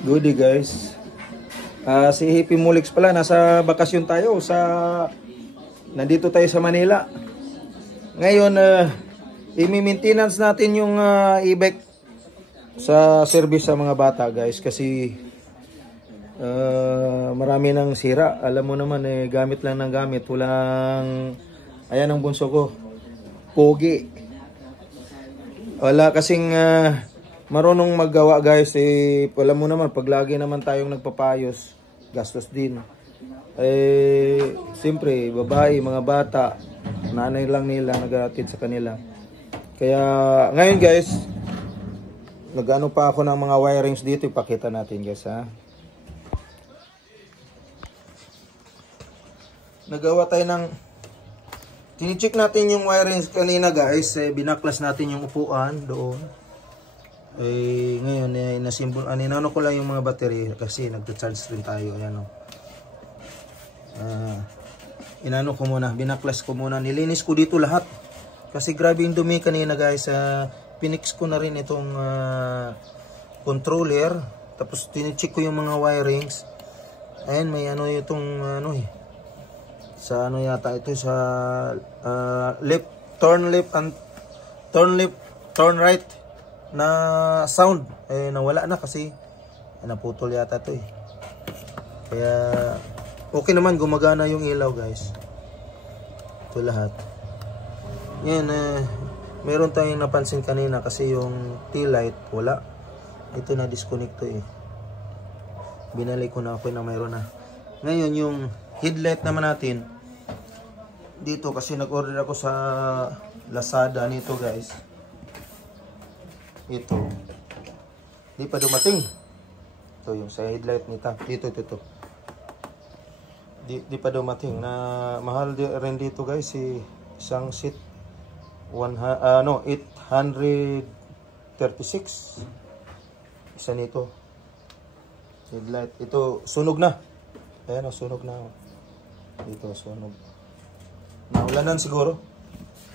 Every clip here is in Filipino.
Goodie guys. Si Hippie Mulix pala, nasa bakasyon tayo nandito tayo sa Manila. Ngayon, i-maintenance natin yung e-bike sa service sa mga bata guys kasi marami nang sira. Alam mo naman gamit lang ng gamit, walang ayan ang bunso ko. Pogi. Wala kasing marunong maggawa guys alam mo naman pag lagi naman tayong nagpapayos gastos din siyempre babae, mga bata, nanay lang nila nag-aatid sa kanila. Kaya ngayon guys nag-ano pa ako ng mga wirings dito, ipakita natin guys ha. Nagawa tayo ng tinicheck natin yung wirings kanina guys, binaklas natin yung upuan doon. Ngayon nasimbol inano ko lang yung mga battery kasi nagcha-charge rin tayo. Ayan o. Inano ko muna, binaklas ko muna, nilinis ko dito lahat kasi grabe yung dumi kanina guys. Pinix ko na rin itong controller, tapos tinicheck ko yung mga wirings. Ayan, may ano itong sa ano yata ito, sa turn left and turn right na sound nawala na kasi naputol yata ito kaya okay naman, gumagana yung ilaw guys. Ito lahat yan. Meron tayong napansin kanina kasi yung tail light wala, ito na disconnect to binalik ko na ako na mayroon na. Ngayon yung headlight naman natin dito kasi nag-order ako sa Lazada nito guys. Ito di pa dumating. Ito yung sa headlight nito. Dito di pa dumating. Na mahal rin dito guys isang seat 836 isa nito headlight. Ito sunog na. Ayan sunog na. Dito sunog. Naulanan siguro.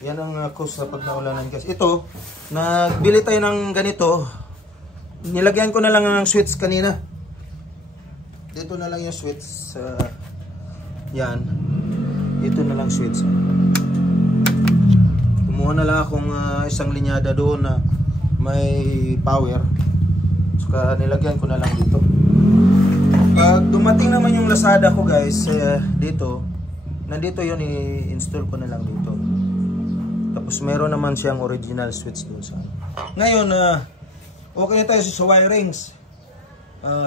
Yan ang cause sa pag naulanan guys. Ito, nagbili tayo ng ganito. Nilagyan ko na lang ng switch kanina. Dito na lang yung switch. Yan. Dito na lang switch. Kumuha na lang akong isang linyada doon na may power. So, nilagyan ko na lang dito. Pag dumating naman yung Lazada ko guys, dito, nandito yun, i-install ko na lang dito. Tapos meron naman siyang original switch doon sa. Ngayon, okay na tayo sa wirings.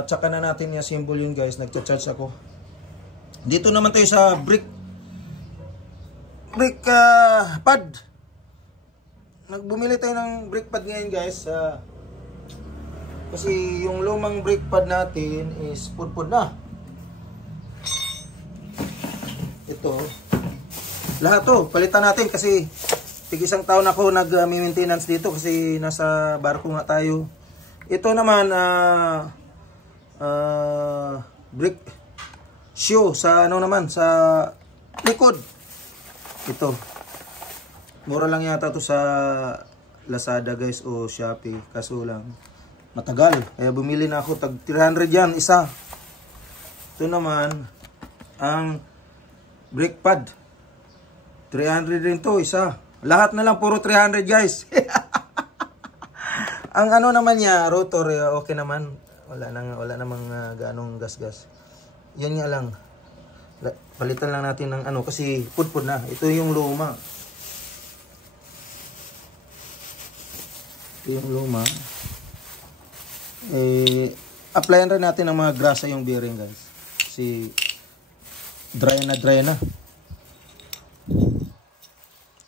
Tsaka na natin i-assemble yun guys, nagcha-charge ako. Dito naman tayo sa brake pad. Nagbumili tayo ng brake pad ngayon guys. Kasi yung lumang brake pad natin is pudpud na. Ito. Lahat to, palitan natin kasi tig-isang taon ako nag-maintenance dito kasi nasa barko nga tayo. Ito naman brake shoe sa ano naman sa likod. Ito. Mura lang yata to sa Lazada guys o Shopee, kaso lang matagal. Kaya bumili na ako, tag 300 yan isa. Ito naman ang brake pad. 300 rin to isa. Lahat na lang puro 300 guys. Ang ano naman niya, rotor okay naman. Wala namang ganong gas-gas. Yan nga lang. Palitan lang natin ng ano kasi pudpud na. Ito yung luma. Ito yung luma. Applyan rin natin ng mga grasa yung bearing guys. Kasi dry na.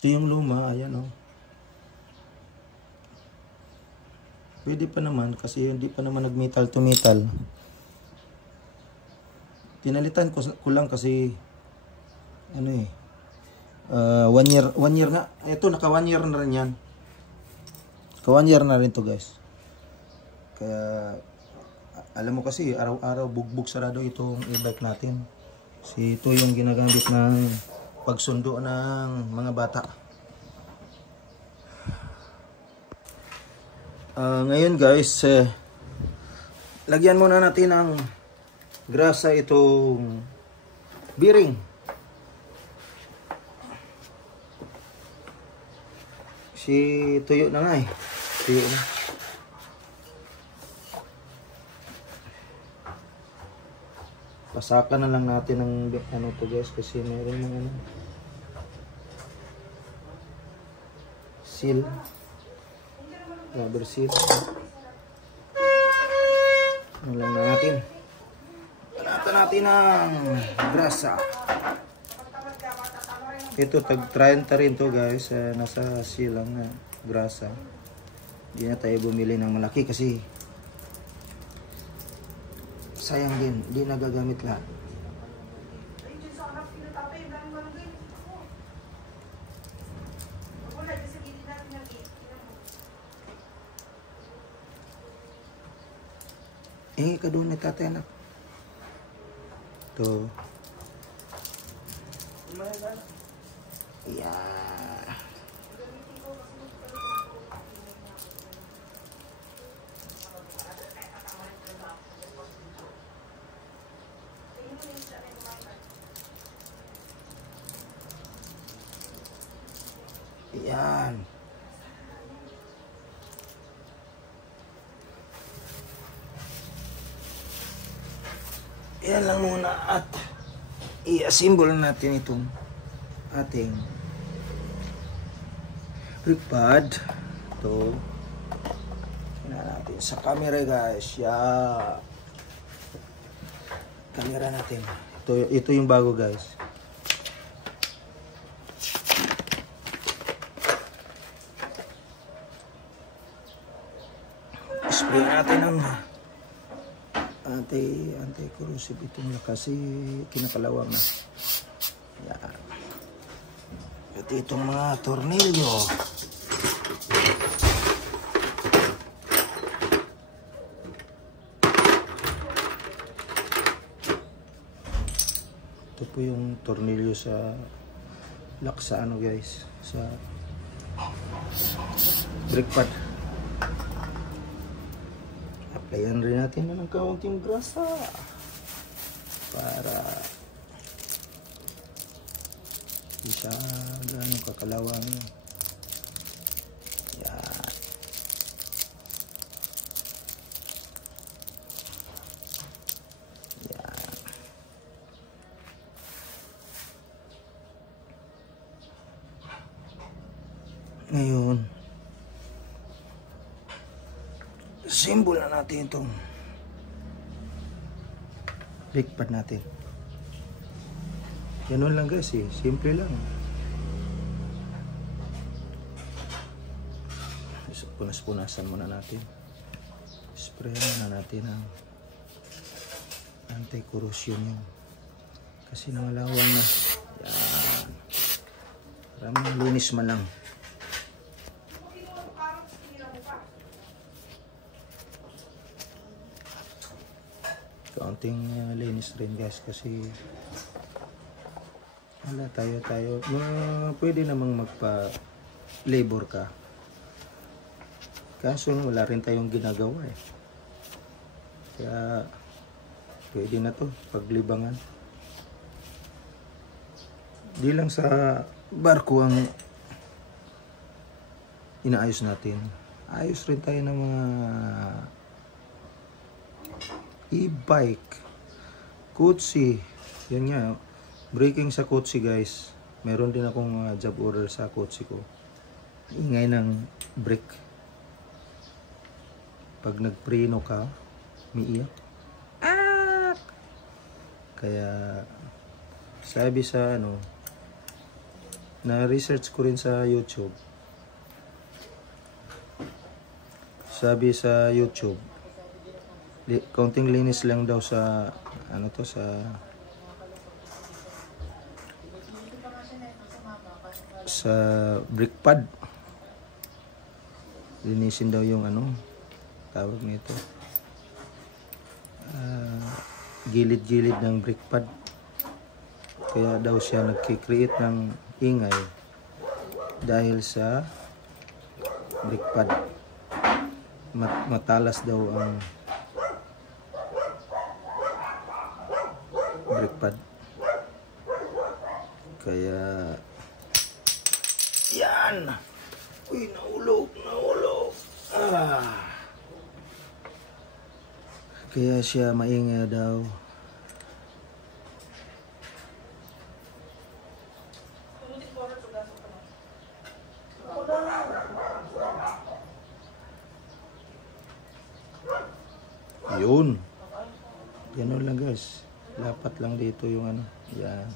Ito yung luma, ayan o. Pwede pa naman kasi hindi pa naman nag-metal to metal. Pinalitan ko lang kasi ano 1 year nga. Ito naka 1 year na rin yan. Naka 1 year na rin to guys. Kaya alam mo kasi araw-araw bugbog sarado itong e-bike natin. Kasi ito yung ginagamit ng pagsundo ng mga bata. Ngayon guys, lagyan muna natin ng grasa itong bearing. Si tuyo na nga eh. Tuyo na. Pasakan na lang natin ng ano to guys, kasi meron ng ano, seal, rubber seal. Ano lang natin. Panatan natin ang grasa. Ito tag 30 rin to guys, nasa seal ang grasa. Hindi na tayo bumili ng malaki kasi sayang din, hindi nagagamit lahat. Kadun na tatay anak. Ito. Yeah. Yan. Yan lang muna at i-assemble natin itong ating brake pad. Ito. Tingnan natin sa camera guys. Yeah. Camera natin. Ito yung bago guys. Spray natin ang anti-corrosive itong kasi kinakalawang na. Yan. At itong mga tornilyo. Ito po yung tornilyo sa lock sa ano guys, sa brake pad. Applyan rin natin ng kaunting grasa para hindi siya gano'ng kakalawang. Yan. Yan. Ngayon, symbol na natin itong brake pad natin. Ganun lang guys eh. Simple lang. Punas-punasan muna natin. Spray muna natin ang anti-corrosion yun. Kasi nangalawang na. Yan. Para malinis man lang. Kaunting linis rin guys kasi wala tayo pwede namang magpa-labor ka, kaso wala rin tayong ginagawa eh, kaya pwede na to paglibangan. Di lang sa barko ang inaayos natin, ayos rin tayo ng mga e-bike, kutsi. Yan nga, braking sa kutsi guys. Meron din akong job order sa kutsi ko. Ingay ng brake. Pag nagpreno ka, umiiyak. Ah! Kaya sabi sa ano, na research ko rin sa YouTube. Sabi sa YouTube, kaunting linis lang daw sa ano to, sa brake pad. Linisin daw yung ano tawag nito, gilid-gilid ng brake pad. Kaya daw siya nagki-create ng ingay dahil sa brake pad. Matalas daw ang Kaya siya maingay daw. Yun. Ganun lang guys. Lapat lang dito yung ano. Yan.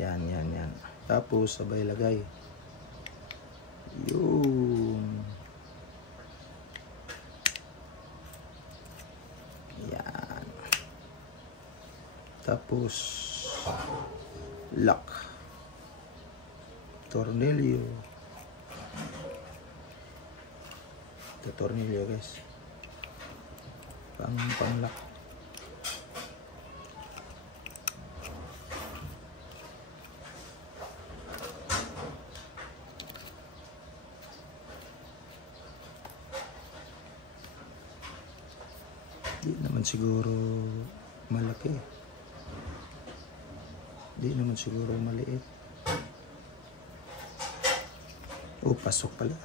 Yan. Tapos sabay lagay. Yun. Yan. Tapos lock. Tornilyo. Ito tornilyo guys. Pang lock. Di naman siguro malaki. Di naman siguro maliit. Oh, pasok pala.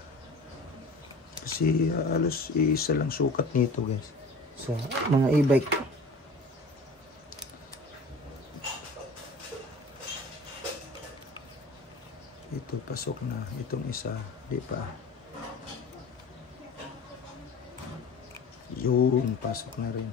Kasi halos isa lang sukat nito guys. Sa mga e-bike. Ito pasok na. Itong isa. Di pa. Yun, pasok na rin.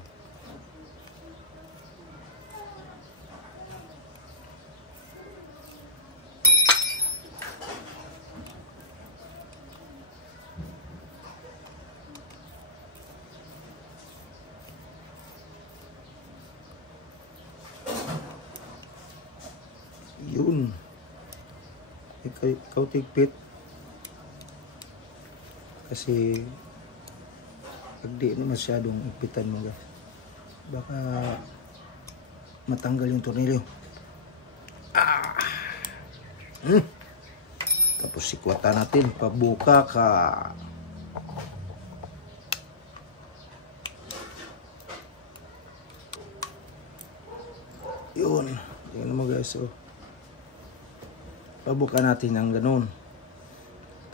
Yun. Ikaw tigpit. Kasi pag di na masyadong ipitan mo guys, baka matanggal yung tornilyo. Tapos sikwata natin, pabuka ka. Yun. Tingnan mo guys, oh. Pabuka natin ng ganun.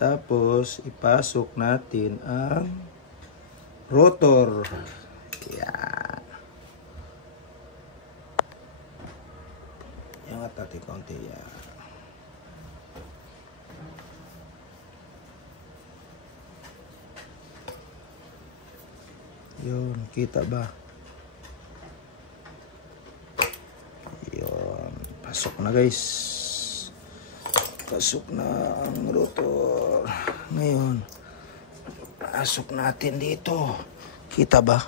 Tapos ipasok natin ang rotor. Yan. Iangat natin konti. Yan. Yun. Kita ba? Yun. Pasok na guys. Pasok na ang rotor. Ngayon, pasok natin dito. Kita ba?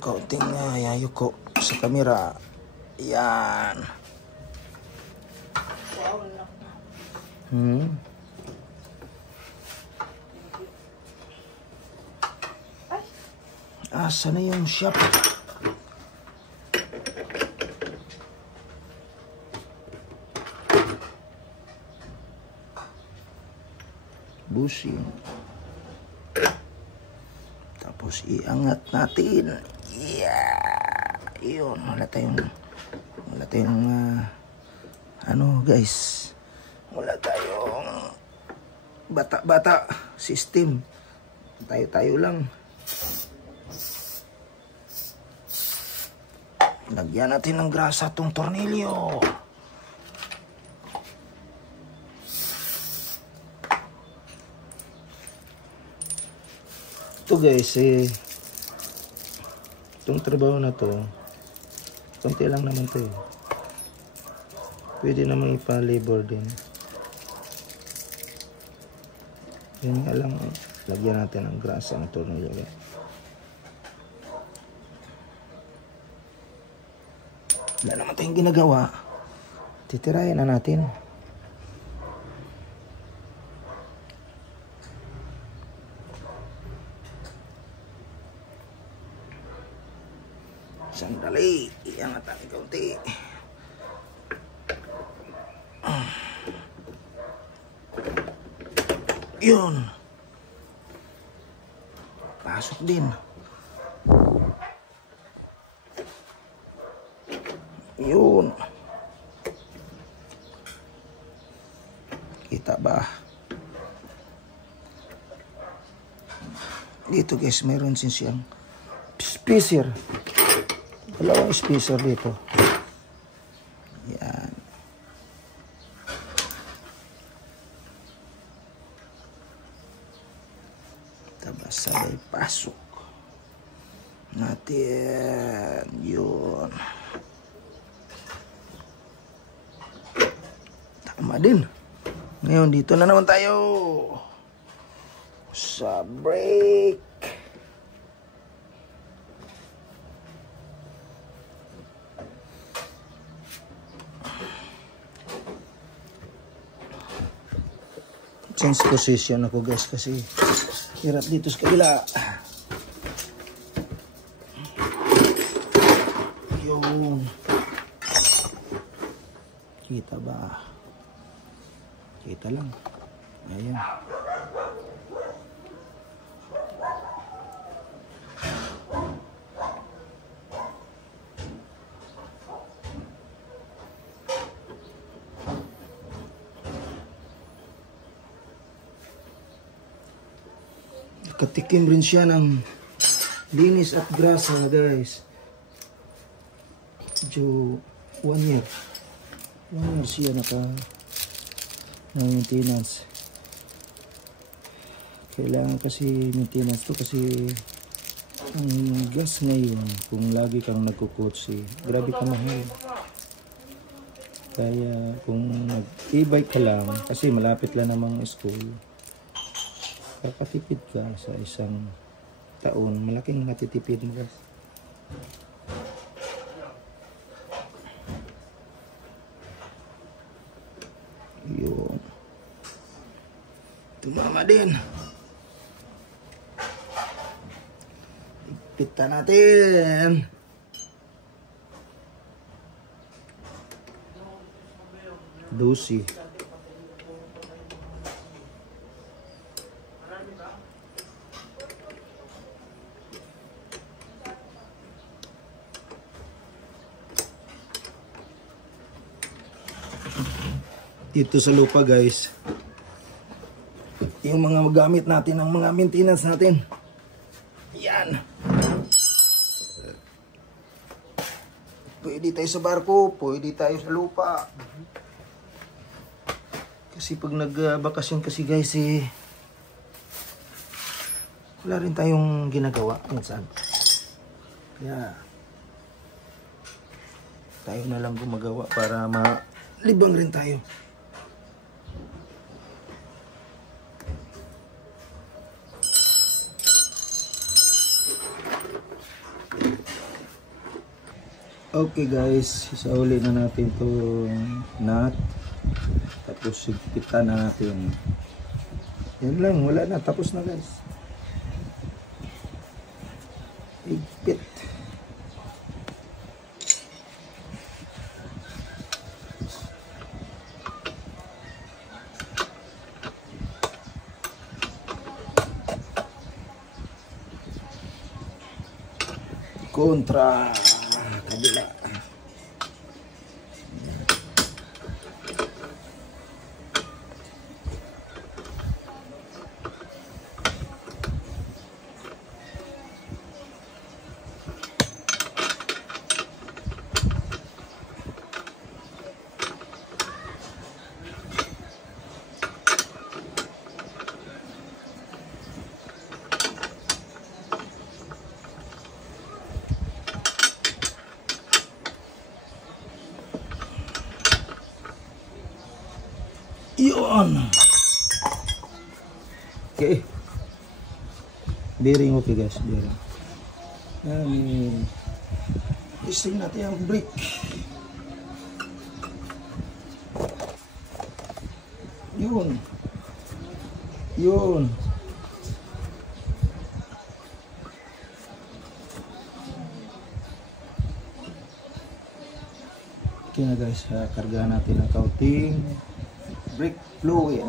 Kaunting yayuko sa kamera. Yan. Asa na yung shop? Bushing. Tapos iangat natin. Yeah. Yun. Wala tayong ano guys. Wala tayong bata-bata system. Tayo lang. Lagyan natin ng grasa tong tornilyo. Ito guys, itong trabaho na to, konti lang naman to. Pwede naman ipa-labor din. Yan nga lang, lagyan natin ng grasa ng tornilyo. Wala naman tayong ginagawa. Titirayan na natin. Sandali, iangat natin kaunti. Yun. Pasok din. Yun. Kita ba? Dito guys, mayroon siyang spacer. Dalawang spacer dito. Yan. Tapos sabay pasok natin. Yun. Tama din. Ngayon, dito na naman tayo sa brake. Change position ako guys kasi hirap dito sa kabila. Yun. Kita ba? Kita lang. Ayan. Katikim rin siya ng linis at grasa guys. Medyo 1 year. 1 year siya maintenance. Kailangan kasi maintenance to kasi ang gas ngayon kung lagi kang nagkukotse, grabe ka mahal. Kaya kung nag-e-bike ka lang kasi malapit lang namang school, kakatipid ka sa isang taon, malaking matitipid mo guys. Yun. Tumama din. Ipita natin. Dosi. Dito sa lupa guys, yung mga gamit natin, ang mga maintenance natin, yan. Pwede tayo sa barko, pwede tayo sa lupa. Kasi pag nagbakasyon kasi guys wala rin tayong ginagawa minsan. Kaya tayo na lang gumagawa para malibang rin tayo. Okay guys, isauli na natin itong nut. Tapos sigpitan na natin. Yan lang, wala na. Tapos na guys. Igpit. Kontra. Kabila. Yun. Okay. Bearing okay guys, bearing. Yan. Testing natin yung brake. Yun. Yun. Okay na guys, karga natin ang coating brake fluid.